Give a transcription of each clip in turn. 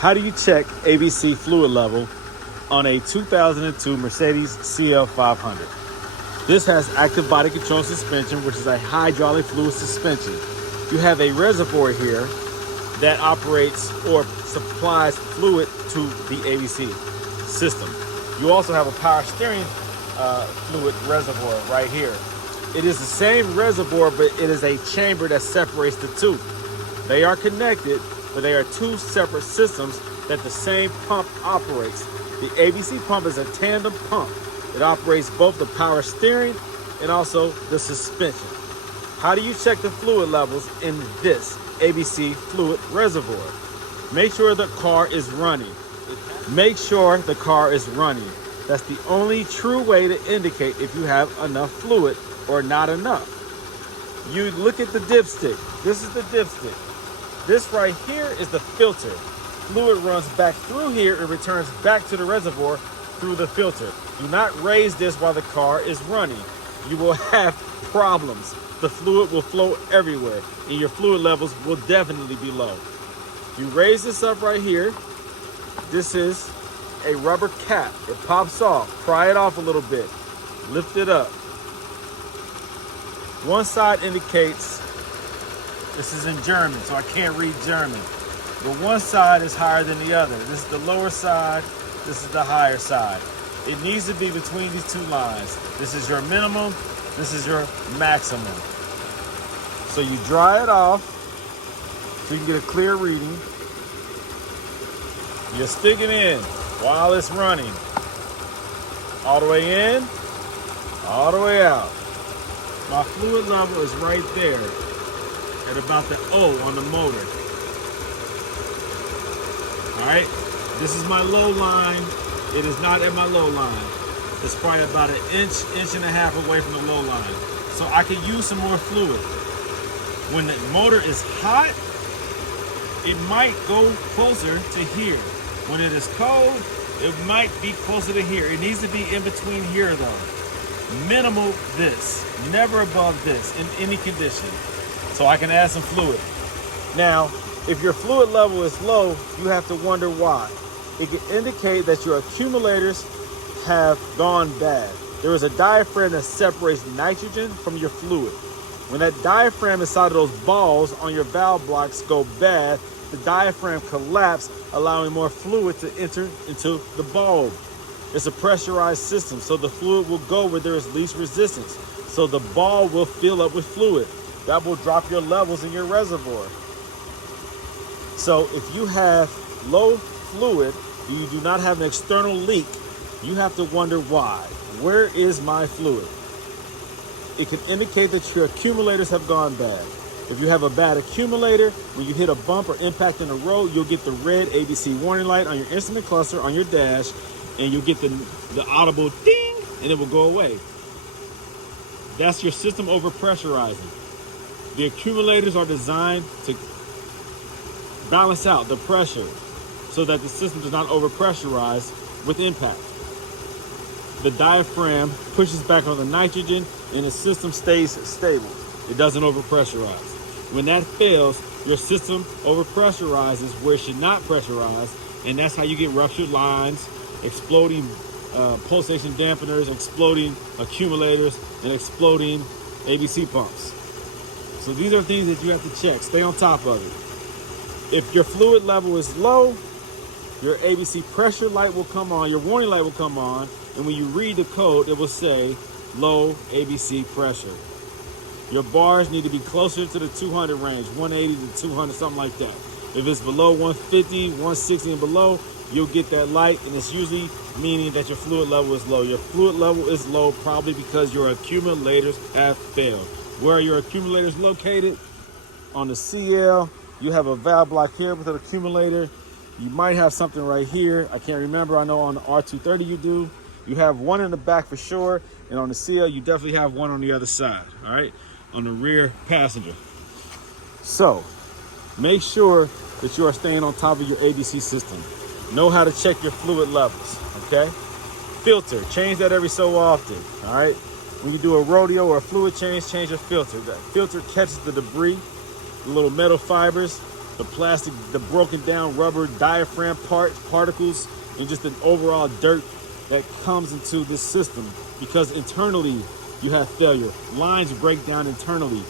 How do you check ABC fluid level on a 2002 Mercedes CL500? This has active body control suspension, which is a hydraulic fluid suspension. You have a reservoir here that operates or supplies fluid to the ABC system. You also have a power steering fluid reservoir right here. It is the same reservoir, but it is a chamber that separates the two. They are connected, but they are two separate systems that the same pump operates. The ABC pump is a tandem pump. It operates both the power steering and also the suspension. How do you check the fluid levels in this ABC fluid reservoir? Make sure the car is running. Make sure the car is running. That's the only true way to indicate if you have enough fluid or not enough. You look at the dipstick. This is the dipstick. This right here is the filter. Fluid runs back through here and returns back to the reservoir through the filter. Do not raise this while the car is running. You will have problems. The fluid will flow everywhere and your fluid levels will definitely be low. You raise this up right here. This is a rubber cap. It pops off. Pry it off a little bit. Lift it up. One side indicates, this is in German, so I can't read German, but one side is higher than the other. This is the lower side. This is the higher side. It needs to be between these two lines. This is your minimum. This is your maximum. So you dry it off so you can get a clear reading. You stick it in while it's running. All the way in, all the way out. My fluid level is right there at about the O on the motor. All right, this is my low line. It is not at my low line. It's probably about an inch, inch and a half away from the low line. So I could use some more fluid. When the motor is hot, it might go closer to here. When it is cold, it might be closer to here. It needs to be in between here though. Minimal this, never above this in any condition. So I can add some fluid. Now, if your fluid level is low, you have to wonder why. It can indicate that your accumulators have gone bad. There is a diaphragm that separates nitrogen from your fluid. When that diaphragm inside of those balls on your valve blocks go bad, the diaphragm collapses, allowing more fluid to enter into the bulb. It's a pressurized system, so the fluid will go where there is least resistance. So the ball will fill up with fluid. That will drop your levels in your reservoir. So if you have low fluid, you do not have an external leak, you have to wonder why. Where is my fluid? It can indicate that your accumulators have gone bad. If you have a bad accumulator, when you hit a bump or impact in the road, you'll get the red ABC warning light on your instrument cluster on your dash, and you'll get the audible ding, and it will go away. That's your system overpressurizing. The accumulators are designed to balance out the pressure so that the system does not overpressurize with impact. The diaphragm pushes back on the nitrogen and the system stays stable. It doesn't overpressurize. When that fails, your system overpressurizes where it should not pressurize, and that's how you get ruptured lines, exploding pulsation dampeners, exploding accumulators, and exploding ABC pumps. So these are things that you have to check. Stay on top of it. If your fluid level is low, your ABC pressure light will come on, your warning light will come on, and when you read the code, it will say low ABC pressure. Your bars need to be closer to the 200 range, 180 to 200, something like that. If it's below 150, 160 and below, you'll get that light, and it's usually meaning that your fluid level is low. Your fluid level is low probably because your accumulators have failed. Where are your accumulators located? On the CL, you have a valve block here with an accumulator. You might have something right here. I can't remember. I know on the R230 you do. You have one in the back for sure, and on the CL, you definitely have one on the other side, all right? On the rear passenger. So, make sure that you are staying on top of your ABC system. Know how to check your fluid levels, okay? Filter, change that every so often, all right? When you do a rodeo or a fluid change your filter. That filter catches the debris, the little metal fibers, the plastic, the broken down rubber diaphragm particles, and just an overall dirt that comes into this system, because internally you have failure. Lines break down internally.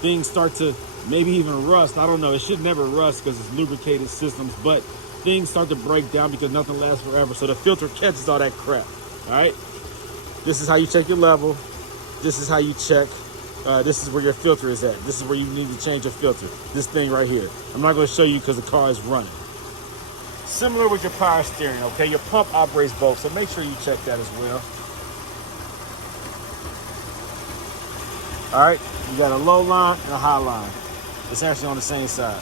Things start to maybe even rust. I don't know. It should never rust because it's lubricated systems, but things start to break down because nothing lasts forever. So the filter catches all that crap. All right. This is how you check your level. This is how you check. This is where your filter is at. This is where you need to change your filter. This thing right here. I'm not going to show you because the car is running. Similar with your power steering, okay? Your pump operates both, so make sure you check that as well. All right, you got a low line and a high line. It's actually on the same side.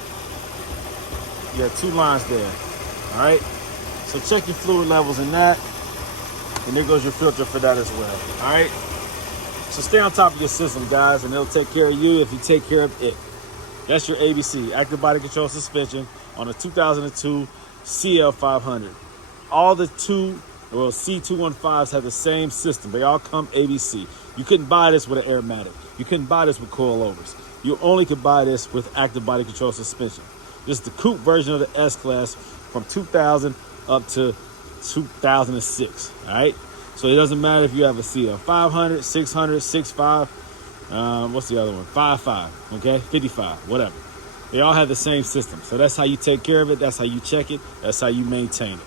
You have two lines there, all right? So check your fluid levels in that, and there goes your filter for that as well, all right? So stay on top of your system, guys, and it'll take care of you if you take care of it. That's your ABC, active body control suspension on a 2002 CL500. All the C215s have the same system. They all come ABC. You couldn't buy this with an aromatic. You couldn't buy this with coilovers. You only could buy this with active body control suspension. This is the coupe version of the S-Class from 2000 up to 2006, all right? So it doesn't matter if you have a CL500, 600, 65, what's the other one? 55, okay? 55, whatever. They all have the same system. So that's how you take care of it. That's how you check it. That's how you maintain it.